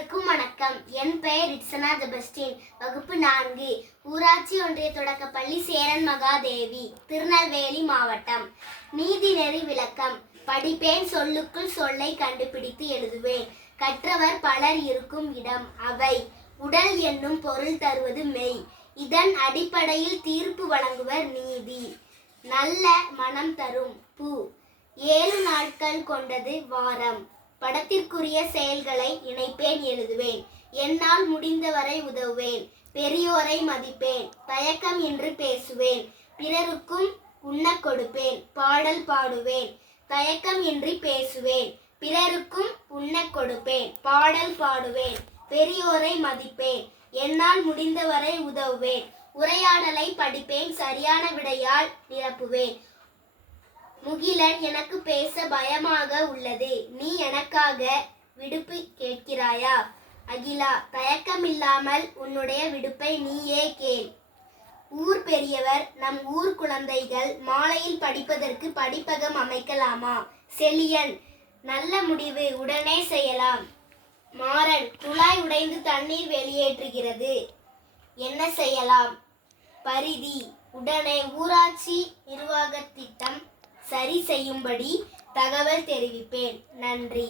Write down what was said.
அனைவருக்கும் வணக்கம். என் பெயர் இட்சனா ஜெபஸ்டின். வகுப்பு 4, ஊராட்சி ஒன்றிய தொடக்கப்பள்ளி சேரன் மகாதேவி, திருநெல்வேலி மாவட்டம். நீதிநெறி விளக்கம். படிப்பேன், சொல்லுக்குள் சொல்லை கண்டுபிடித்து எழுதுவேன். கற்றவர் பலர் இருக்கும் இடம் அவை. உடல் என்னும் பொருள் தருவது மெய். இதன் அடிப்படையில் தீர்ப்பு வழங்குவர் நீதி. நல்ல மனம் தரும் பூ. 7 நாட்கள் கொண்டது வாரம். படத்திற்குரிய செயல்களை இணைப்பேன், எழுதுவேன். என்னால் முடிந்தவரை உதவுவேன். பெரியோரை மதிப்பேன். தயக்கம் இன்றி பேசுவேன். பிறருக்கும் உண்ண கொடுப்பேன். பாடல் பாடுவேன். தயக்கம் இன்றி பேசுவேன். பிறருக்கும் உண்ண கொடுப்பேன். பாடல் பாடுவேன். பெரியோரை மதிப்பேன். என்னால் முடிந்தவரை உதவுவேன். உரையாடலை படிப்பேன். சரியான விடையால் நிரப்புவேன். முகிலன், எனக்கு பேச பயமாக உள்ளது. நீ எனக்காக விடுப்பு கேட்கிறாயா? அகிலா, தயக்கமில்லாமல் உன்னுடைய விடுப்பை நீயே கேள். ஊர் பெரியவர், நம் ஊர் குழந்தைகள் மாலையில் படிப்பதற்கு படிப்பகம் அமைக்கலாமா? செழியன், நல்ல முடிவு, உடனே செய்யலாம். மாறன், குழாய் உடைந்து தண்ணீர் வெளியேற்றுகிறது, என்ன செய்யலாம்? பரிதி, உடனே ஊராட்சி நிர்வாக திட்டம் சரி செய்யும்படி தகவல் தெரிவிப்பேன். நன்றி.